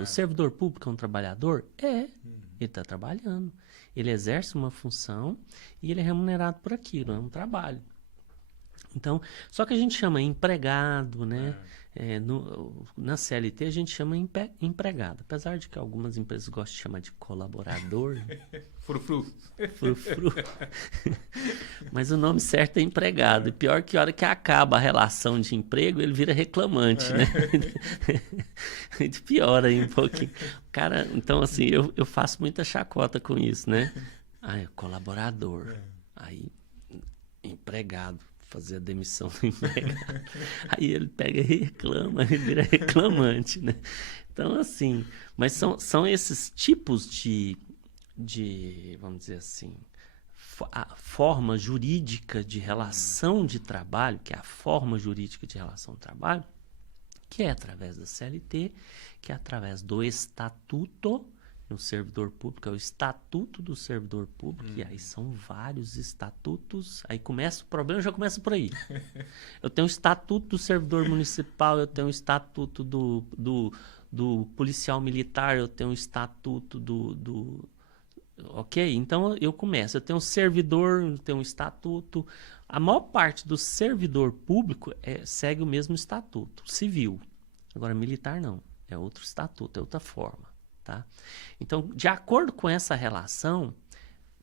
O servidor público é um trabalhador? Ele está trabalhando. Ele exerce uma função e ele é remunerado por aquilo, é um trabalho. Então, só que a gente chama empregado, né? Na CLT a gente chama empregado. Apesar de que algumas empresas gostam de chamar de colaborador. Frufru. Frufru. Mas o nome certo é empregado. E pior que a hora que acaba a relação de emprego, ele vira reclamante, né? Piora aí um pouquinho. Cara, então assim, eu faço muita chacota com isso, né? Colaborador. Aí, empregado. Fazer a demissão do empregado. Aí ele pega e reclama, ele vira reclamante, né? Então, assim, mas são esses tipos de, vamos dizer assim, a forma jurídica de relação de trabalho, que é a forma jurídica de relação de trabalho, que é através da CLT, que é através do estatuto. No servidor público, é o estatuto do servidor público, e aí são vários estatutos. Aí começa o problema, já começa por aí. Eu tenho o estatuto do servidor municipal, eu tenho o estatuto do policial militar, eu tenho o estatuto ok? Então eu começo, eu tenho um servidor, eu tenho um estatuto. A maior parte do servidor público segue o mesmo estatuto, civil. Agora, militar não, é outro estatuto, é outra forma. Tá? Então, de acordo com essa relação,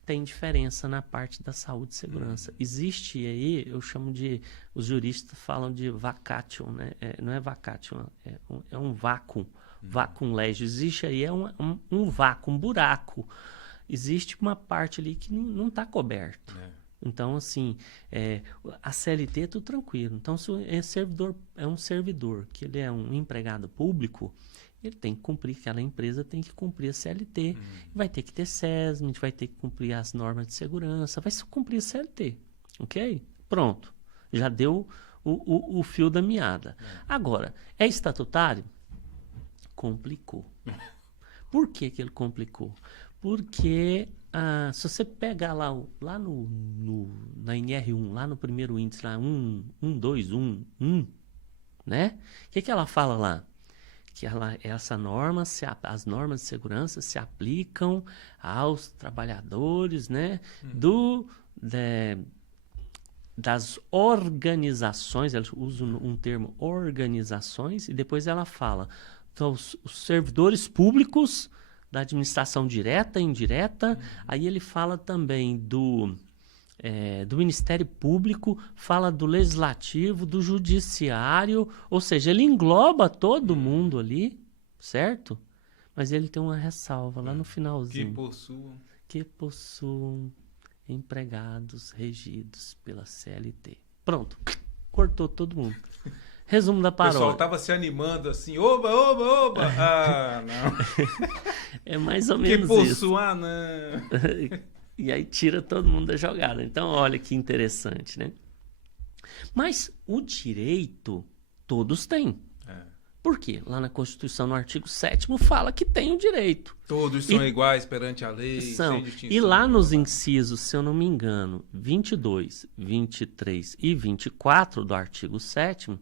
tem diferença na parte da saúde e segurança. Existe aí, eu chamo de, os juristas falam de vacatio, né? Não é vacatio, é um vácuo, vácuo legis. Existe aí um vácuo, um buraco. Existe uma parte ali que não está coberto. Então, assim, a CLT é tudo tranquilo. Então, se é um servidor, que ele é um empregado público, ele tem que cumprir, aquela empresa tem que cumprir a CLT, vai ter que ter SESMIT, vai ter que cumprir as normas de segurança, vai cumprir a CLT, ok? Pronto, já deu o fio da meada. Agora, é estatutário? Complicou. Por que ele complicou? Porque se você pegar lá na NR1, lá no primeiro índice, lá 1.2.1, né? O que ela fala lá? Que as normas de segurança se aplicam aos trabalhadores, né, das organizações, ela usa um termo organizações, e depois ela fala os servidores públicos da administração direta e indireta, aí ele fala também do Ministério Público, fala do Legislativo, do Judiciário, ou seja, ele engloba todo mundo ali, certo? Mas ele tem uma ressalva lá no finalzinho. Que possuam empregados regidos pela CLT. Pronto, cortou todo mundo. Resumo da paródia. O pessoal estava se animando assim, oba, oba, oba. Ah, não. É mais ou menos que isso. Não. E aí tira todo mundo da jogada. Então, olha que interessante, né? Mas o direito, todos têm. Por quê? Lá na Constituição, no artigo 7º, fala que tem o direito. Todos são iguais perante a lei, sem distinção. E lá nos incisos, se eu não me engano, 22, 23 e 24 do artigo 7º,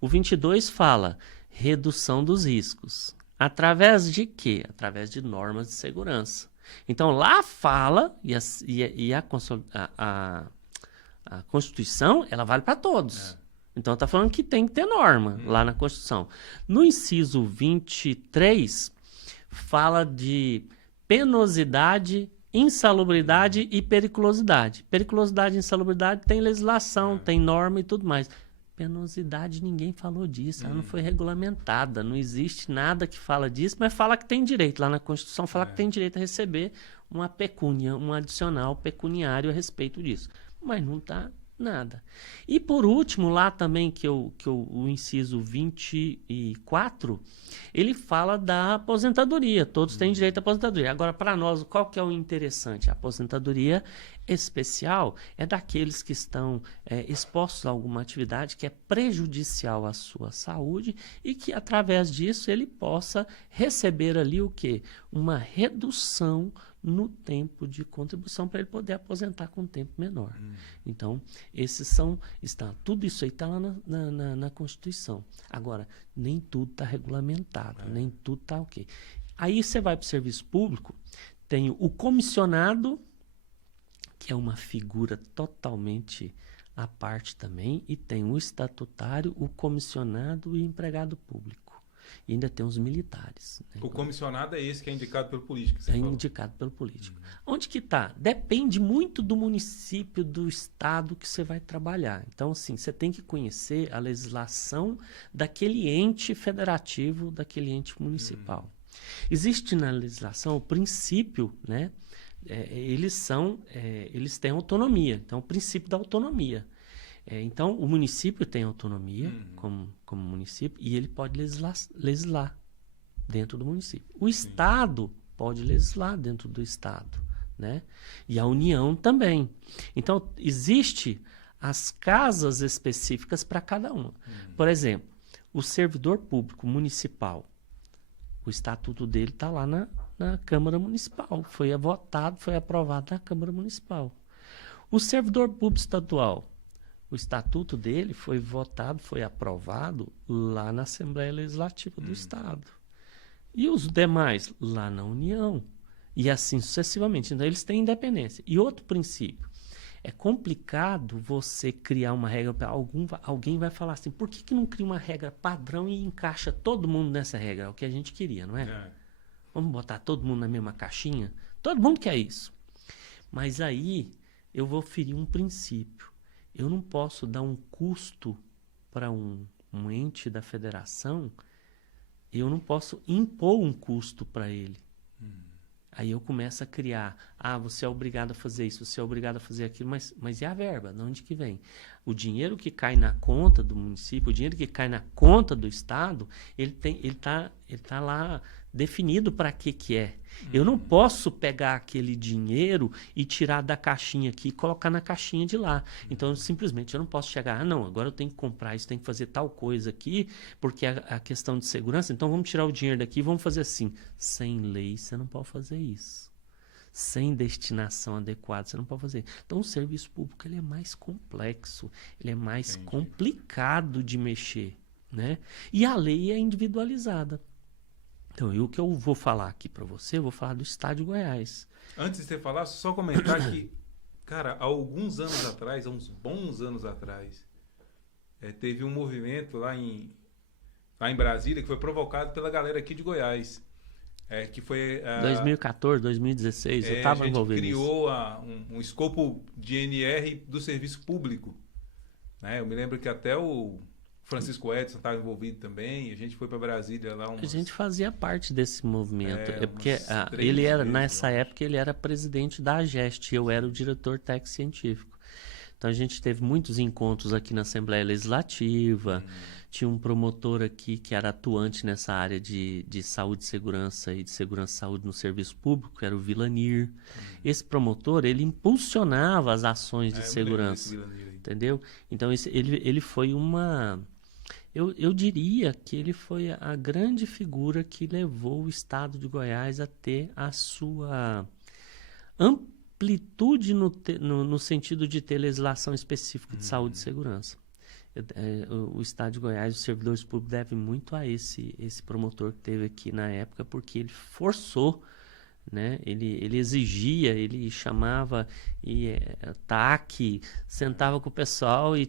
o 22 fala redução dos riscos. Através de quê? Através de normas de segurança. Então, lá fala, e a Constituição, ela vale para todos. Então, está falando que tem que ter norma lá na Constituição. No inciso 23, fala de penosidade, insalubridade e periculosidade. Periculosidade e insalubridade tem legislação, tem norma e tudo mais. Penosidade, ninguém falou disso, ela não foi regulamentada, não existe nada que fala disso, mas fala que tem direito. Lá na Constituição fala que tem direito a receber uma pecúnia, um adicional pecuniário a respeito disso. Mas não está nada. E por último, lá também, o inciso 24, ele fala da aposentadoria. Todos têm direito à aposentadoria. Agora, para nós, qual que é o interessante? A aposentadoria especial é daqueles que estão expostos a alguma atividade que é prejudicial à sua saúde e que, através disso, ele possa receber ali o quê? Uma redução no tempo de contribuição para ele poder aposentar com um tempo menor. Então, tudo isso aí está lá na Constituição. Agora, nem tudo está regulamentado, nem tudo está ok. Aí você vai para o serviço público, tem o comissionado, que é uma figura totalmente à parte também, e tem o estatutário, o comissionado e o empregado público. E ainda tem os militares. Né? O comissionado é esse que é indicado pelo político. É indicado pelo político. Onde que está? Depende muito do município, do estado que você vai trabalhar. Então, assim, você tem que conhecer a legislação daquele ente federativo, daquele ente municipal. Existe na legislação o princípio, né? Eles têm autonomia. Então, o princípio da autonomia. Então, o município tem autonomia como município e ele pode legislar dentro do município. O Estado pode legislar dentro do Estado, né? E a União também. Então, existe as casas específicas para cada uma. Por exemplo, o servidor público municipal, o estatuto dele está lá na Câmara Municipal. Foi votado, foi aprovado na Câmara Municipal. O servidor público estadual, o estatuto dele foi votado, foi aprovado lá na Assembleia Legislativa do Estado. E os demais lá na União. E assim sucessivamente. Então, eles têm independência. E outro princípio. É complicado você criar uma regra. Alguém vai falar assim, por que não cria uma regra padrão e encaixa todo mundo nessa regra? É o que a gente queria, não é? Vamos botar todo mundo na mesma caixinha? Todo mundo quer isso. Mas aí eu vou ferir um princípio. Eu não posso dar um custo para um ente da federação, eu não posso impor um custo para ele. Aí eu começo a criar, você é obrigado a fazer isso, você é obrigado a fazer aquilo, mas e a verba? De onde que vem? O dinheiro que cai na conta do município, o dinheiro que cai na conta do Estado, ele tá lá definido para que é. Eu não posso pegar aquele dinheiro e tirar da caixinha aqui e colocar na caixinha de lá. Então, simplesmente, eu não posso chegar, não, agora eu tenho que comprar isso, tenho que fazer tal coisa aqui, porque a questão de segurança, então vamos tirar o dinheiro daqui e vamos fazer assim. Sem lei, você não pode fazer isso. Sem destinação adequada, você não pode fazer. Então, o serviço público ele é mais complexo, ele é mais complicado de mexer, né? E a lei é individualizada. Então, o que eu vou falar aqui para você, eu vou falar do Estado de Goiás. Antes de você falar, só comentar que, cara, há alguns anos atrás, há uns bons anos atrás, teve um movimento lá em Brasília que foi provocado pela galera aqui de Goiás. Que foi 2014, 2016, eu estava envolvido nisso. A gente criou um escopo de NR do serviço público. Né? Eu me lembro que até o Francisco Edson estava envolvido também. A gente foi para Brasília lá. A gente fazia parte desse movimento. Porque ele era, nessa época, ele era presidente da AGEST, eu era o diretor técnico científico. Então a gente teve muitos encontros aqui na Assembleia Legislativa. Tinha um promotor aqui que era atuante nessa área de saúde e segurança e de segurança e saúde no serviço público, que era o Vilanir. Esse promotor, ele impulsionava as ações de segurança. Entendeu? Então ele foi uma... Eu diria que ele foi a grande figura que levou o Estado de Goiás a ter a sua amplitude no sentido de ter legislação específica de saúde e segurança. O Estado de Goiás, os servidores públicos devem muito a esse promotor que teve aqui na época, porque ele forçou, né? Ele exigia, ele chamava TAC, sentava com o pessoal e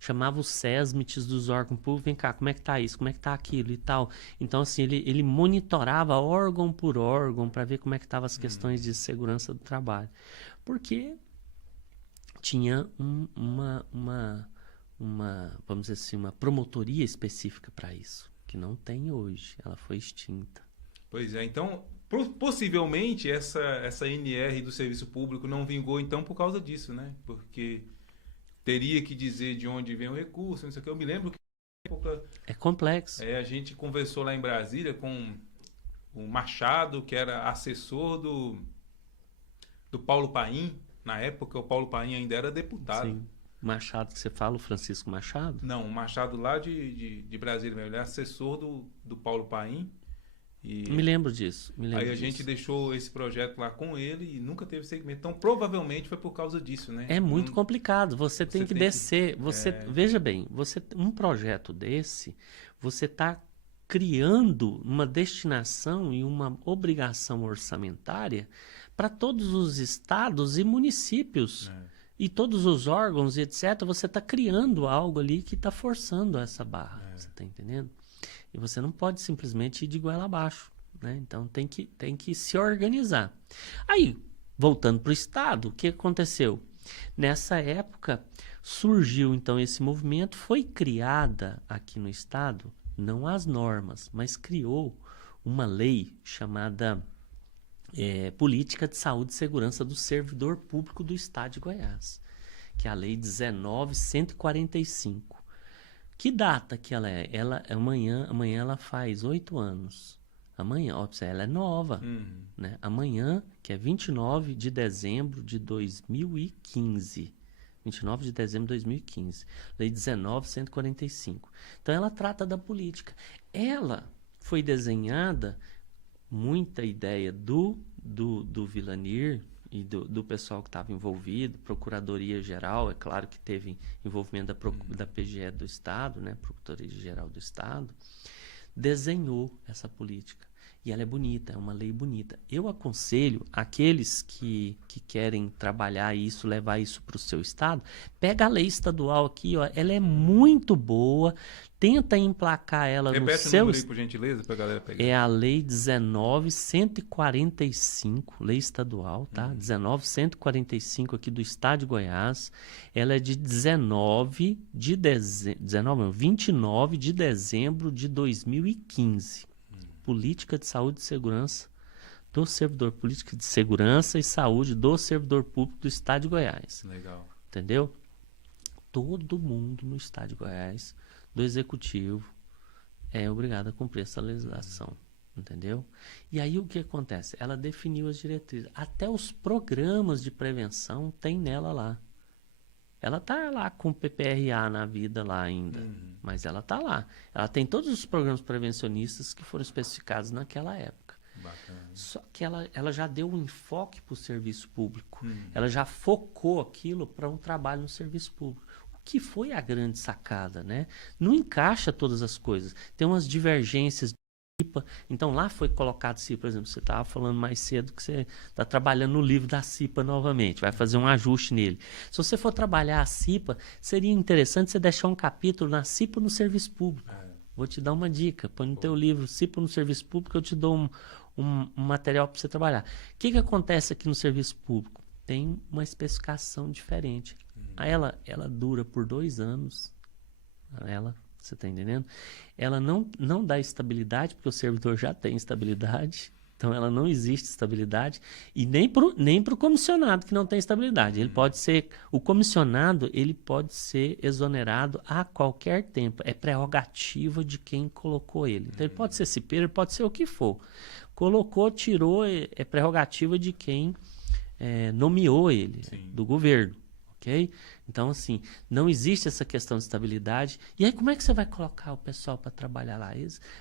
chamava os SESMITs dos órgãos públicos, vem cá, como é que tá isso, como é que tá aquilo e tal. Então, assim, ele monitorava órgão por órgão para ver como é que estavam as questões de segurança do trabalho. Porque tinha vamos dizer assim, uma promotoria específica para isso, que não tem hoje, ela foi extinta. Pois é, então, possivelmente essa NR do serviço público não vingou então por causa disso, né? Porque teria que dizer de onde vem o recurso, não sei o que. Eu me lembro que na época... É complexo. A gente conversou lá em Brasília com o Machado, que era assessor do Paulo Paim. Na época, o Paulo Paim ainda era deputado. Sim. Machado que você fala, o Francisco Machado? Não, o Machado lá de Brasília mesmo. Ele é assessor do Paulo Paim. E Me lembro disso. Me lembro aí a disso. gente deixou esse projeto lá com ele e nunca teve segmento. Então, provavelmente foi por causa disso, né? É muito Não- complicado. Você tem que tem que- descer. Veja bem, um projeto desse, você está criando uma destinação e uma obrigação orçamentária para todos os estados e municípios e todos os órgãos, e etc. Você está criando algo ali que está forçando essa barra. Você está entendendo? E você não pode simplesmente ir de goela abaixo, né? Então tem que se organizar. Aí, voltando para o Estado, o que aconteceu? Nessa época, surgiu então esse movimento, foi criada aqui no Estado, não as normas, mas criou uma lei chamada Política de Saúde e Segurança do Servidor Público do Estado de Goiás, que é a Lei 19.145. Que data que ela é? Amanhã ela faz 8 anos. Amanhã, ó, ela é nova, né? Amanhã, que é 29 de dezembro de 2015. 29 de dezembro de 2015. Lei 19.145. Então, ela trata da política. Ela foi desenhada, muita ideia do Villanir e do pessoal que estava envolvido, Procuradoria Geral, é claro que teve envolvimento da PGE do Estado, né, Procuradoria Geral do Estado, desenhou essa política. E ela é bonita, é uma lei bonita. Eu aconselho aqueles que querem trabalhar isso, levar isso para o seu estado, pega a lei estadual aqui, ó, ela é muito boa, tenta emplacar ela no Repete o seu número aí, por gentileza, para a galera pegar. É a Lei 19.145, lei estadual, tá? 19.145 aqui do Estado de Goiás. Ela é de 29 de dezembro de 2015. Política de Saúde e Segurança do Servidor. Política de Segurança e Saúde do Servidor Público do Estado de Goiás. Legal. Entendeu? Todo mundo no Estado de Goiás, do Executivo, é obrigado a cumprir essa legislação, entendeu? E aí o que acontece? Ela definiu as diretrizes. Até os programas de prevenção tem nela lá. Ela tá lá com o PPRA na vida lá ainda, mas ela tá lá. Ela tem todos os programas prevencionistas que foram especificados naquela época. Bacana. Só que ela já deu um enfoque para o serviço público. Ela já focou aquilo para um trabalho no serviço público. Que foi a grande sacada, né? Não encaixa todas as coisas. Tem umas divergências de CIPA. Então, lá foi colocado CIPA, por exemplo, você estava falando mais cedo que você está trabalhando no livro da CIPA novamente, vai fazer um ajuste nele. Se você for trabalhar a CIPA, seria interessante você deixar um capítulo na CIPA no serviço público. Vou te dar uma dica. Põe no teu livro CIPA no serviço público, eu te dou um material para você trabalhar. O que acontece aqui no serviço público? Tem uma especificação diferente. Ela dura por 2 anos. Você está entendendo? Ela não dá estabilidade, porque o servidor já tem estabilidade. Então, ela não existe estabilidade. E nem pro comissionado que não tem estabilidade. Ele pode ser... O comissionado, ele pode ser exonerado a qualquer tempo. É prerrogativa de quem colocou ele. Então, ele pode ser cipeiro, ele pode ser o que for. Colocou, tirou, é prerrogativa de quem nomeou ele, do governo. Ok? Então, assim, não existe essa questão de estabilidade. E aí, como é que você vai colocar o pessoal para trabalhar lá?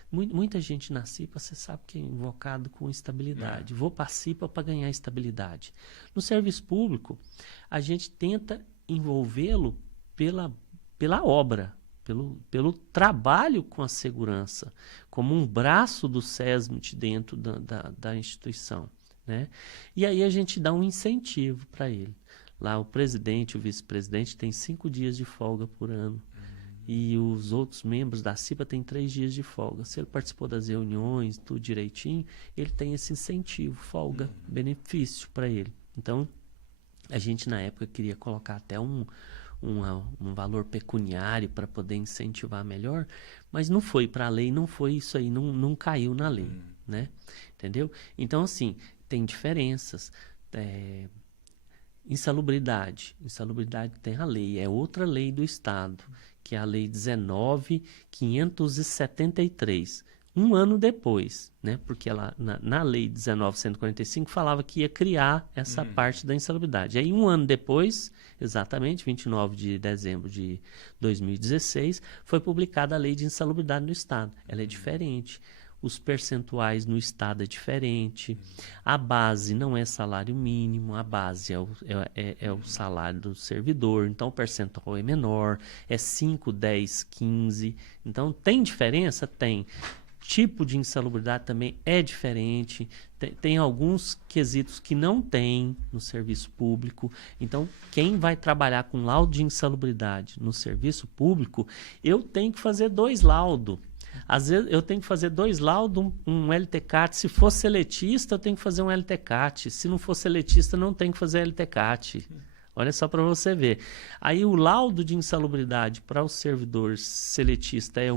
Muita gente na CIPA, você sabe que é invocado com estabilidade. Vou para a CIPA para ganhar estabilidade. No serviço público, a gente tenta envolvê-lo pela obra, pelo trabalho com a segurança, como um braço do SESMIT dentro da instituição, né? E aí a gente dá um incentivo para ele. Lá o presidente e o vice-presidente têm 5 dias de folga por ano. E os outros membros da CIPA têm 3 dias de folga. Se ele participou das reuniões, tudo direitinho, ele tem esse incentivo, folga, benefício para ele. Então, a gente na época queria colocar até um valor pecuniário para poder incentivar melhor, mas não foi para a lei, não foi isso aí, não caiu na lei, né? Entendeu? Então, assim, tem diferenças. Insalubridade tem a lei, é outra lei do Estado, que é a Lei 19.573. Um ano depois, né? Porque ela, na Lei 19.145 falava que ia criar essa parte da insalubridade. Aí, um ano depois, exatamente, 29 de dezembro de 2016, foi publicada a Lei de Insalubridade no Estado. Ela é diferente. os percentuais no estado é diferente, a base não é salário mínimo, a base é o salário do servidor, então o percentual é menor, é 5, 10, 15. Então tem diferença? Tem. Tipo de insalubridade também é diferente. Tem alguns quesitos que não tem no serviço público. Então, quem vai trabalhar com laudo de insalubridade no serviço público, eu tenho que fazer 2 laudos. Às vezes, eu tenho que fazer 2 laudos, um LTCAT. Se for seletista, eu tenho que fazer um LTCAT. Se não for seletista, não tenho que fazer LTCAT. Olha só para você ver. Aí, o laudo de insalubridade para o servidor seletista é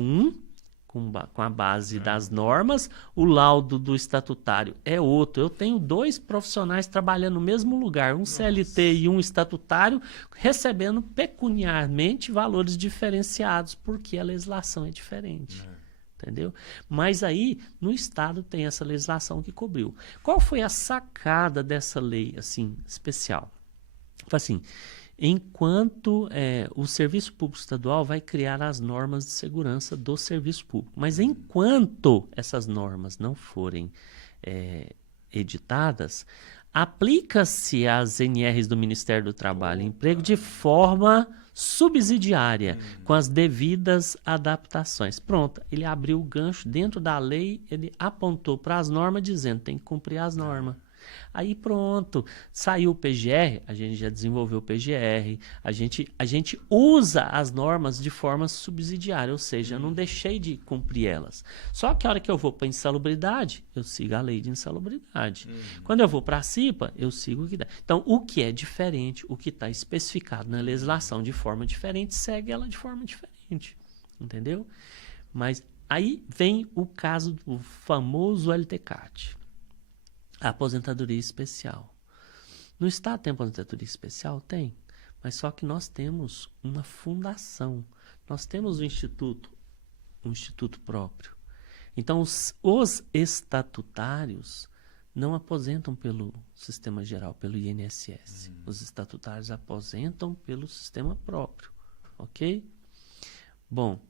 com a base das normas, o laudo do estatutário é outro. Eu tenho 2 profissionais trabalhando no mesmo lugar, um CLT e um estatutário, recebendo pecuniarmente valores diferenciados, porque a legislação é diferente. Entendeu? Mas aí, no Estado, tem essa legislação que cobriu. Qual foi a sacada dessa lei, assim, especial? Foi assim, enquanto o Serviço Público Estadual vai criar as normas de segurança do serviço público. Mas enquanto essas normas não forem editadas, aplica-se às NRs do Ministério do Trabalho e Emprego de forma subsidiária, com as devidas adaptações. Pronto, ele abriu o gancho dentro da lei, ele apontou para as normas dizendo tem que cumprir as normas. Aí pronto, saiu o PGR, a gente já desenvolveu o PGR, a gente usa as normas de forma subsidiária, ou seja, eu não deixei de cumprir elas. Só que a hora que eu vou para insalubridade, eu sigo a lei de insalubridade. Quando eu vou para a CIPA, eu sigo o que dá. Então, o que é diferente, o que está especificado na legislação de forma diferente, segue ela de forma diferente. Entendeu? Mas aí vem o caso do famoso LTCAT. A aposentadoria especial. No Estado tem aposentadoria especial? Tem. Mas só que nós temos uma fundação. Nós temos um instituto próprio. Então, os estatutários não aposentam pelo Sistema Geral, pelo INSS. Os estatutários aposentam pelo sistema próprio. Ok? Bom,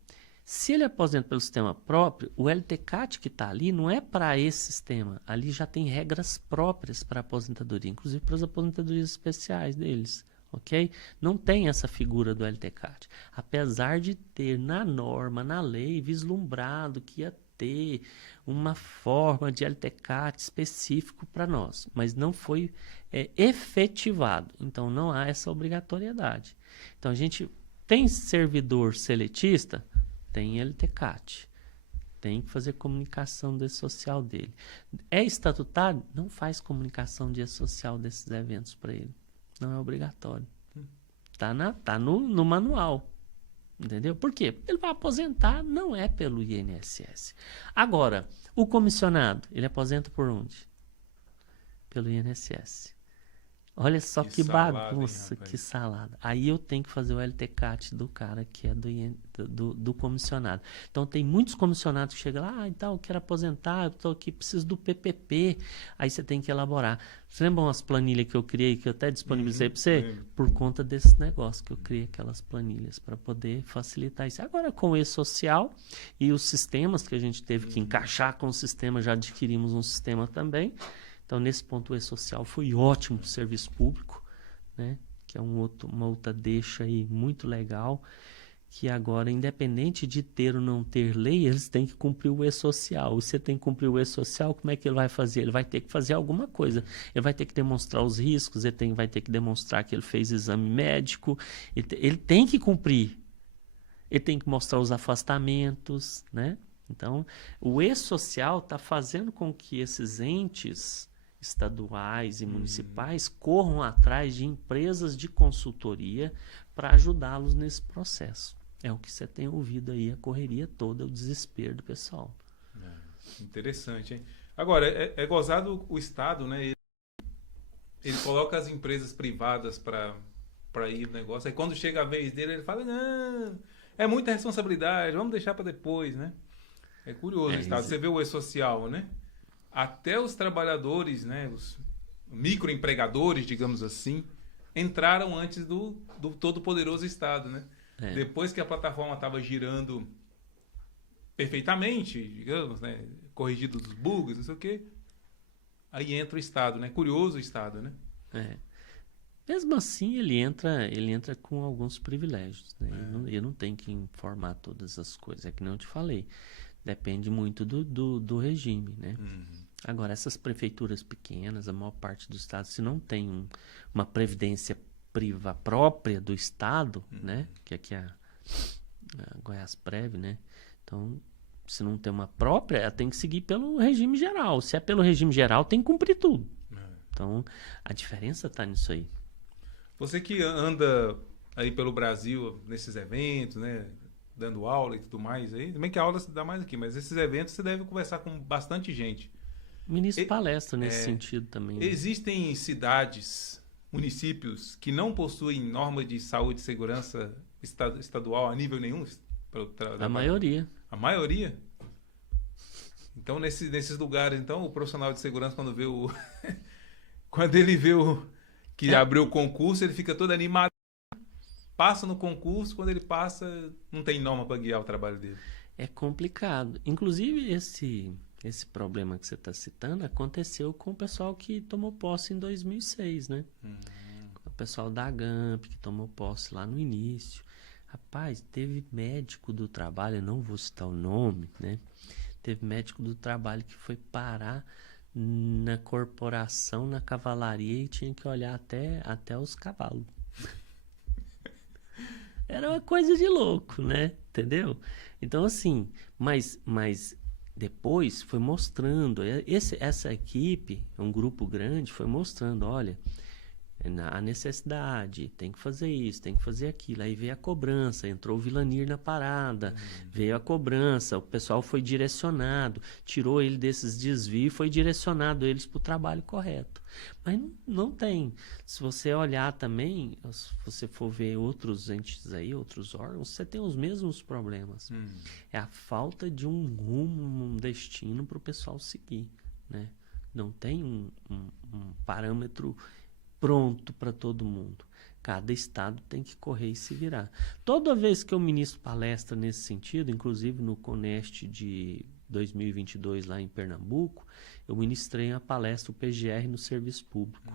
se ele aposenta pelo sistema próprio, o LTCAT que está ali não é para esse sistema. Ali já tem regras próprias para a aposentadoria, inclusive para as aposentadorias especiais deles. Ok? Não tem essa figura do LTCAT. Apesar de ter na norma, na lei, vislumbrado que ia ter uma forma de LTCAT específico para nós, mas não foi efetivado. Então não há essa obrigatoriedade. Então a gente tem servidor seletista, tem LTCAT, tem que fazer comunicação de social dele. É estatutário? Não faz comunicação de social desses eventos para ele. Não é obrigatório. Tá no manual. Entendeu? Por quê? Ele vai aposentar, não é pelo INSS. Agora, o comissionado, ele aposenta por onde? Pelo INSS. Olha só que bagunça, que salada. Aí eu tenho que fazer o LTCAT do cara que é do comissionado. Então tem muitos comissionados que chegam lá, então eu quero aposentar, eu estou aqui, preciso do PPP. Aí você tem que elaborar. Você lembra umas planilhas que eu criei, que eu até disponibilizei para você? Por conta desse negócio que eu criei aquelas planilhas para poder facilitar isso. Agora com o E-Social e os sistemas que a gente teve que encaixar com o sistema, já adquirimos um sistema também. Então, nesse ponto, o E-Social foi ótimo para o serviço público, né? Que é uma outra deixa aí muito legal, que agora, independente de ter ou não ter lei, eles têm que cumprir o E-Social. Você tem que cumprir o E-Social, como é que ele vai fazer? Ele vai ter que fazer alguma coisa. Ele vai ter que demonstrar os riscos, vai ter que demonstrar que ele fez exame médico, ele tem que cumprir. Ele tem que mostrar os afastamentos, né? Então, o E-Social está fazendo com que esses entes estaduais e municipais corram atrás de empresas de consultoria para ajudá-los nesse processo. É o que você tem ouvido aí, a correria toda, o desespero do pessoal. Interessante, hein? Agora, é gozado o Estado, né? Ele coloca as empresas privadas para ir no negócio. Aí quando chega a vez dele, ele fala, não, é muita responsabilidade, vamos deixar para depois, né? É curioso o Estado. Você vê o E-Social, né? Até os trabalhadores, né, os microempregadores, digamos assim, entraram antes do todo-poderoso Estado, né? Depois que a plataforma estava girando perfeitamente, digamos, né, corrigido dos bugs, não sei o quê. Aí entra o Estado, né? Curioso o Estado, né? É. Mesmo assim, ele entra com alguns privilégios, né? Ele não tem que informar todas as coisas, é que nem eu te falei. Depende muito do regime, né? Agora, essas prefeituras pequenas, a maior parte dos estados, se não tem uma previdência própria do estado, né? Que aqui é a Goiásprev, né? Então, se não tem uma própria, ela tem que seguir pelo regime geral. Se é pelo regime geral, tem que cumprir tudo. Então, a diferença está nisso aí. Você que anda aí pelo Brasil nesses eventos, né? Dando aula e tudo mais aí. Também que a aula se dá mais aqui, mas esses eventos você deve conversar com bastante gente. Ministro palestra nesse sentido também. Né? Existem cidades, municípios que não possuem norma de saúde e segurança estadual a nível nenhum? A maioria. A maioria? Então, nesses lugares, então, o profissional de segurança, quando vê quando ele vê que abriu o concurso, ele fica todo animado. Passa no concurso, quando ele passa, não tem norma para guiar o trabalho dele. É complicado. Inclusive, esse problema que você está citando aconteceu com o pessoal que tomou posse em 2006, né? O pessoal da AGAMP, que tomou posse lá no início. Rapaz, teve médico do trabalho, eu não vou citar o nome, né? Teve médico do trabalho que foi parar na corporação, na cavalaria, e tinha que olhar até os cavalos. Era uma coisa de louco, né? Entendeu? Então, assim, mas depois foi mostrando, essa equipe, um grupo grande, foi mostrando, olha, a necessidade, tem que fazer isso, tem que fazer aquilo. Aí veio a cobrança, entrou o Vilanir na parada, veio a cobrança, o pessoal foi direcionado, tirou ele desses desvios e foi direcionado eles para o trabalho correto. Mas não tem. Se você olhar também, se você for ver outros entes aí, outros órgãos, você tem os mesmos problemas. É a falta de um rumo, um destino para o pessoal seguir, né? Não tem um parâmetro pronto para todo mundo. Cada estado tem que correr e se virar. Toda vez que eu ministro palestra nesse sentido, inclusive no Conest de 2022 lá em Pernambuco, eu ministrei a palestra o PGR no serviço público.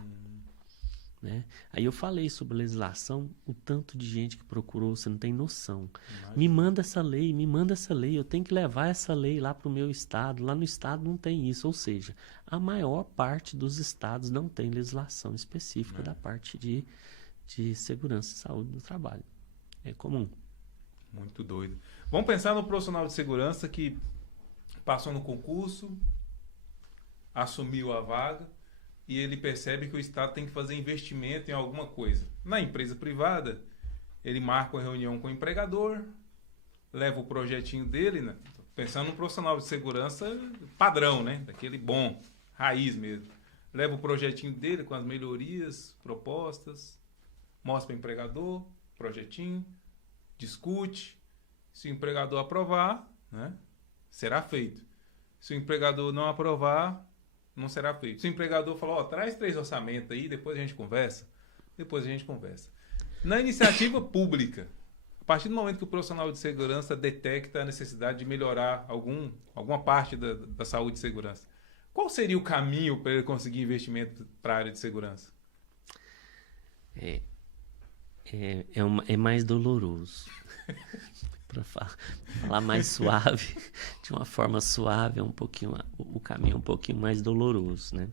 Né? Aí eu falei sobre legislação, o tanto de gente que procurou, você não tem noção. Me manda essa lei, eu tenho que levar essa lei lá para o meu estado. Lá no estado não tem isso, ou seja, a maior parte dos estados não tem legislação específica da parte de segurança e saúde do trabalho. É comum. Muito doido. Vamos pensar no profissional de segurança que passou no concurso, assumiu a vaga, e ele percebe que o Estado tem que fazer investimento em alguma coisa. Na empresa privada, ele marca uma reunião com o empregador, leva o projetinho dele, né? Pensando no profissional de segurança padrão, né? Daquele bom, raiz mesmo. Leva o projetinho dele com as melhorias, propostas, mostra para o empregador, projetinho, discute. Se o empregador aprovar, né? Será feito. Se o empregador não aprovar, não será feito. Se o empregador falar, traz 3 orçamentos aí, depois a gente conversa. Na iniciativa pública, a partir do momento que o profissional de segurança detecta a necessidade de melhorar alguma parte da saúde e segurança, qual seria o caminho para ele conseguir investimento para a área de segurança? É mais doloroso. Para falar mais suave, de uma forma suave, o caminho é um pouquinho mais doloroso, né?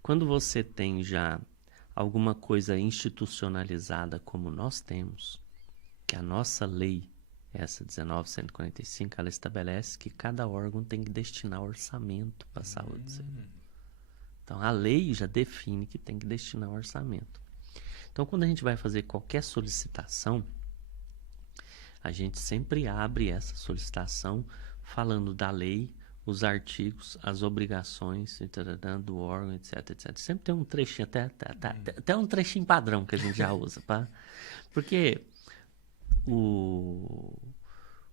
Quando você tem já alguma coisa institucionalizada como nós temos, que a nossa lei, essa 19.145, ela estabelece que cada órgão tem que destinar orçamento para a saúde. Então, a lei já define que tem que destinar orçamento. Então, quando a gente vai fazer qualquer solicitação, a gente sempre abre essa solicitação falando da lei, os artigos, as obrigações do órgão, etc. Sempre tem um trechinho, até um trechinho padrão que a gente já usa. Porque o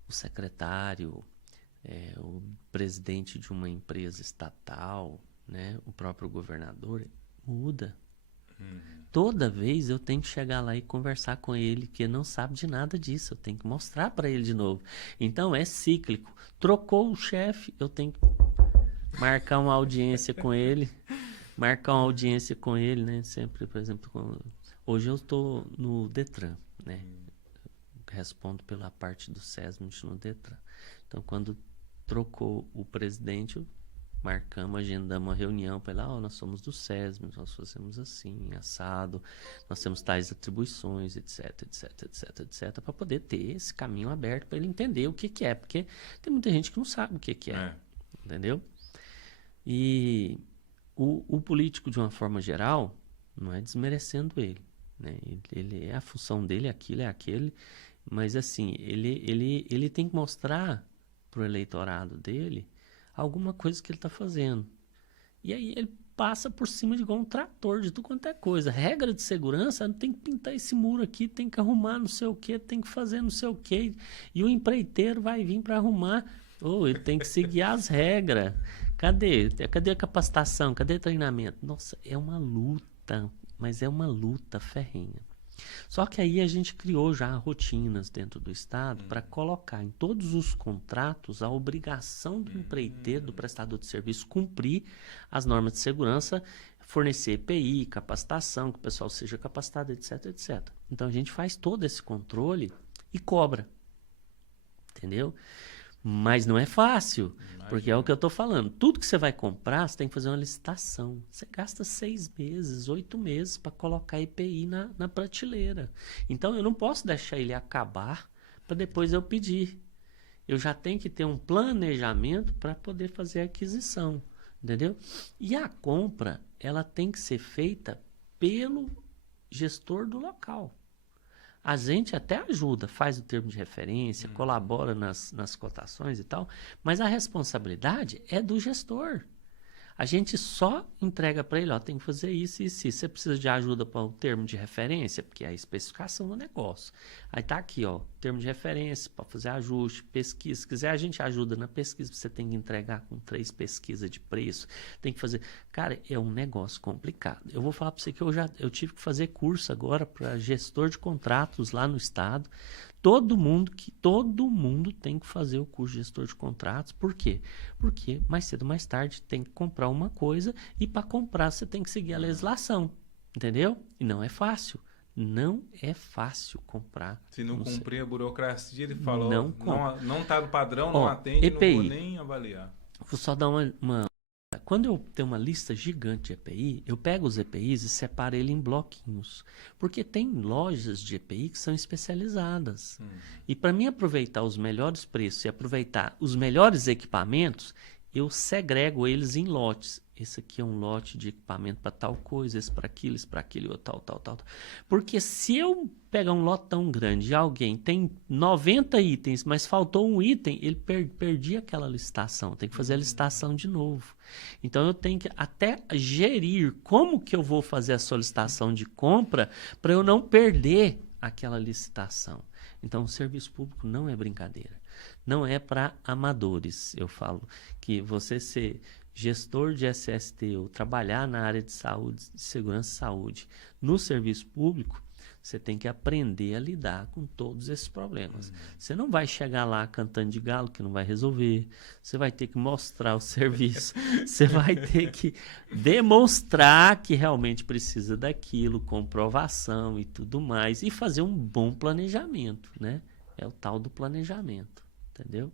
secretário, o presidente de uma empresa estatal, né, o próprio governador, muda. Toda vez eu tenho que chegar lá e conversar com ele, que não sabe de nada disso. Eu tenho que mostrar para ele de novo. Então é cíclico. Trocou o chefe, eu tenho que marcar uma audiência com ele, né? Sempre, por exemplo, hoje eu estou no Detran, né? Respondo pela parte do SESMIT no Detran. Então, quando trocou o presidente, marcamos, agendamos uma reunião para lá, nós somos do SESMIT, nós fazemos assim, assado, nós temos tais atribuições, etc, para poder ter esse caminho aberto para ele entender o que é, porque tem muita gente que não sabe o que é, entendeu? E o político, de uma forma geral, não é desmerecendo ele, né? Ele é a função dele, aquilo é aquele, mas assim, ele tem que mostrar pro eleitorado dele alguma coisa que ele está fazendo. E aí ele passa por cima de igual um trator, de tudo quanto é coisa. Regra de segurança, tem que pintar esse muro aqui, tem que arrumar não sei o que, tem que fazer não sei o que. E o empreiteiro vai vir para arrumar. Ele tem que seguir as regras. Cadê a capacitação? Cadê o treinamento? Nossa, é uma luta, mas é uma luta ferrenha. Só que aí a gente criou já rotinas dentro do Estado para colocar em todos os contratos a obrigação do empreiteiro, do prestador de serviço, cumprir as normas de segurança, fornecer EPI, capacitação, que o pessoal seja capacitado, etc. Então a gente faz todo esse controle e cobra. Entendeu? Mas não é fácil, porque é o que eu estou falando. Tudo que você vai comprar, você tem que fazer uma licitação. Você gasta 6 meses, 8 meses para colocar EPI na prateleira. Então, eu não posso deixar ele acabar para depois eu pedir. Eu já tenho que ter um planejamento para poder fazer a aquisição, entendeu? E a compra, ela tem que ser feita pelo gestor do local. A gente até ajuda, faz o termo de referência, colabora nas cotações e tal, mas a responsabilidade é do gestor. A gente só entrega para ele, tem que fazer isso e isso. Você precisa de ajuda para o termo de referência, porque é a especificação do negócio. Aí tá aqui, termo de referência para fazer ajuste, pesquisa. Se quiser, a gente ajuda na pesquisa. Você tem que entregar com 3 pesquisas de preço. Tem que fazer... Cara, é um negócio complicado. Eu vou falar para você que eu tive que fazer curso agora para gestor de contratos lá no estado. Todo mundo tem que fazer o curso de gestor de contratos. Por quê? Porque mais cedo ou mais tarde tem que comprar uma coisa e para comprar você tem que seguir a legislação. Entendeu? E não é fácil. Não é fácil comprar. Se não cumprir a burocracia, ele falou, não está no padrão, não atende, EPI, não vou nem avaliar. Vou só dar uma... Quando eu tenho uma lista gigante de EPI, eu pego os EPIs e separo ele em bloquinhos. Porque tem lojas de EPI que são especializadas. E para mim aproveitar os melhores preços e aproveitar os melhores equipamentos, eu segrego eles em lotes. Esse aqui é um lote de equipamento para tal coisa, esse para aquilo, tal. Porque se eu pegar um lote tão grande e alguém tem 90 itens, mas faltou um item, ele perdi aquela licitação. Tem que fazer a licitação de novo. Então eu tenho que até gerir como que eu vou fazer a solicitação de compra para eu não perder aquela licitação. Então o serviço público não é brincadeira. Não é para amadores. Eu falo que você ser gestor de SST ou trabalhar na área de saúde, de segurança e saúde, no serviço público, você tem que aprender a lidar com todos esses problemas. Você não vai chegar lá cantando de galo, que não vai resolver. Você vai ter que mostrar o serviço. Você vai ter que demonstrar que realmente precisa daquilo, comprovação e tudo mais. E fazer um bom planejamento, né? É o tal do planejamento, entendeu?